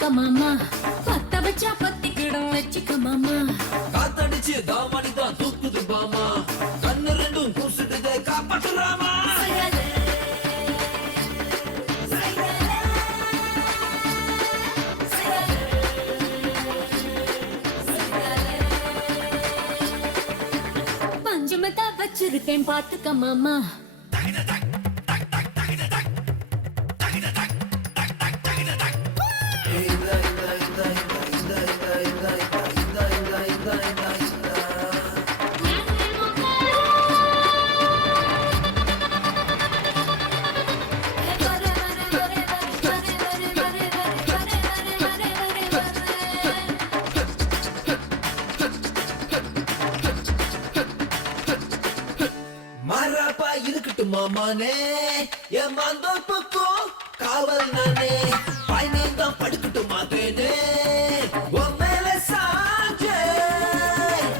பாத்துக்க மாமா, பத்த வச்சா பத்திக்கிடும் வச்சுக்க மாமா. காத்தடிச்சு தாமணி தான் தூக்குது பாமா, கண்ணு ரெண்டும் கூசுடுதே காப்பாத்துறாமா. பஞ்சமத்தா வச்சிருக்கேன் பாத்துக்க மாமா. மாறாப்பா இருக்கட்டும் மாமானே, என் மாந்தோப்புக்கும் காவல் நானே. பயனே தான் படுக்கட்டும் மாதேனே, உன் மேல சாஞ்சே.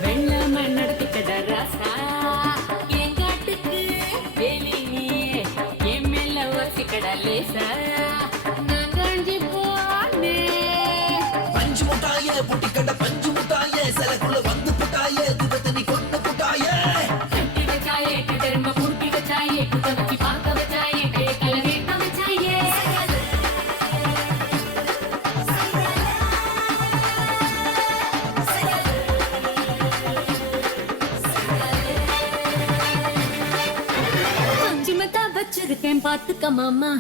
வெள்ளம நடத்திக்கட ராசா, என் காட்டுக்கு வேலி நீயே, என் மேல வசிக்கட லேசா, நான் காஞ்சி போனே. பஞ்சு முட்டாயே புட்டிக்கண்ட பஞ்சு முட்டாயே, சிலக்குள்ள வந்து புட்டாயே, துபத்தை நீ கொண்டு புட்டாயே. கட்டி வச்சாயே, கட்டெரும்ப பூட்டி வச்சாயே, குத்த வச்சு பார்க்க வச்சாயே, கையை கலரேட்ட வச்சாயே. பஞ்சமத்தா வச்சிருக்கேன் பாத்துக்க மாமா.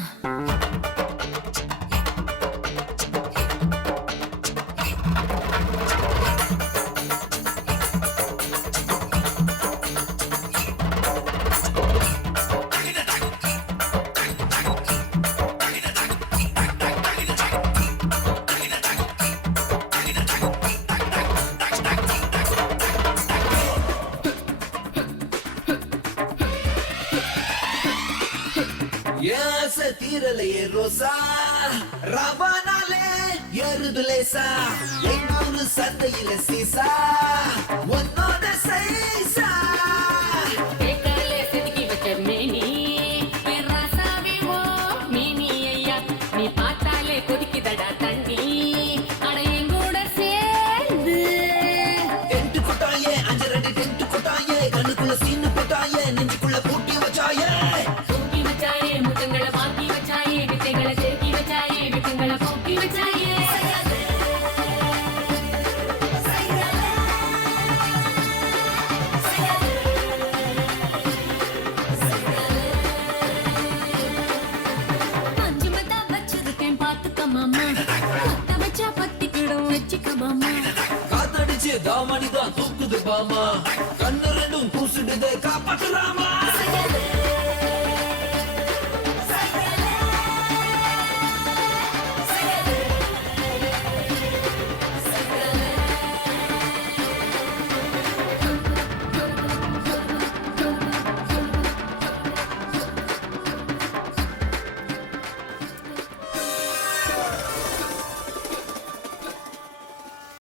ஏச தீரலையே ரோசா, ரவானாலே ஏறுது லேசா, 800 சந்தையில சீசா, உன்னோட சைசா. கேட்கலே செதுக்கி வச்ச மேனி, என் ராசாவே ஓ மீனி ஐயா, நீ பார்த்தாலே கொதிக்குதடா தண்ணி, அட என் கூட சேர்ந்து. டென்ட் கொட்டாயே, 5 டென்ட் கொட்டாயே, கண்ணுக்குள்ள சீனு போட்டாயே, நெஞ்சுக்குள்ள பூட்டி வச்சாயே. தூக்கி வச்சாயே, முகங்களை வாங்கி வச்சாயே, வித்தைகளை தேக்கி வச்சாயே, விக்கங்களை போக்கி வச்சாயே. பஞ்சமத்தா வச்சிருக்கேன் பாத்துக்க மாமா, பத்த வச்சா பத்திக்கிடும் வச்சுக்க மாமா. காத்தடிச்சு தாமணி தான் தூக்குது பாமா, கண்ணு ரெண்டும் கூசுடுதே காப்பாத்துறாமா.